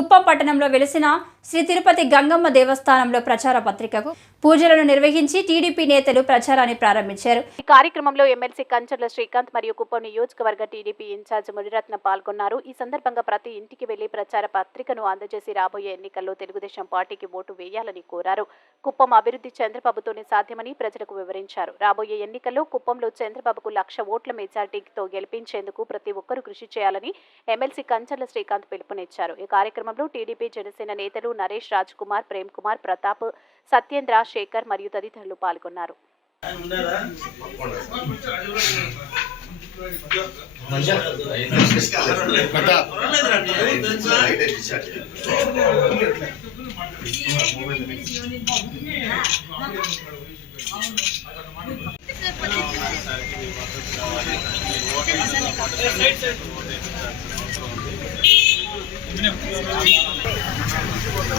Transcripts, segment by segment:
కుప్పం పట్టణంలో వెలిసిన శ్రీ తిరుపతి గంగమ్మ దేవస్థానంలో ప్రచార పత్రికకు పూజలను నిర్వహించి టీడీపీ నేతలు ప్రచారాన్ని ప్రారంభించారు. ఈ కార్యక్రమంలో ఎమ్మెల్సీ కంచర్ల శ్రీకాంత్ మరియు కుప్పం నియోజకవర్గ టీడీపీ ఇన్ఛార్జ్ మునిరత్న పాల్గొన్నారు. ఈ సందర్భంగా ప్రతి ఇంటికి వెళ్లి ప్రచార పత్రికను అందజేసి రాబోయే ఎన్నికల్లో తెలుగుదేశం పార్టీకి ఓటు వేయాలని కోరారు. కుప్పం అభివృద్ధి చంద్రబాబుతోనే సాధ్యమని ప్రజలకు వివరించారు. రాబోయే ఎన్నికల్లో కుప్పంలో చంద్రబాబుకు 1,00,000 ఓట్ల మెజార్టీతో గెలిపించేందుకు ప్రతి ఒక్కరూ కృషి చేయాలని ఎమ్మెల్సీ కంచర్ల శ్రీకాంత్ పిలుపునిచ్చారు. ఈ కార్యక్రమంలో టీడీపీ జనసేన నేతలు నరేష్ రాజ్ కుమార్, ప్రేమ్ కుమార్, ప్రతాప్, సత్యేంద్ర, శేఖర్ మరియు తదితరులు పాల్గొన్నారు.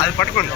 అది పట్టుకోండి.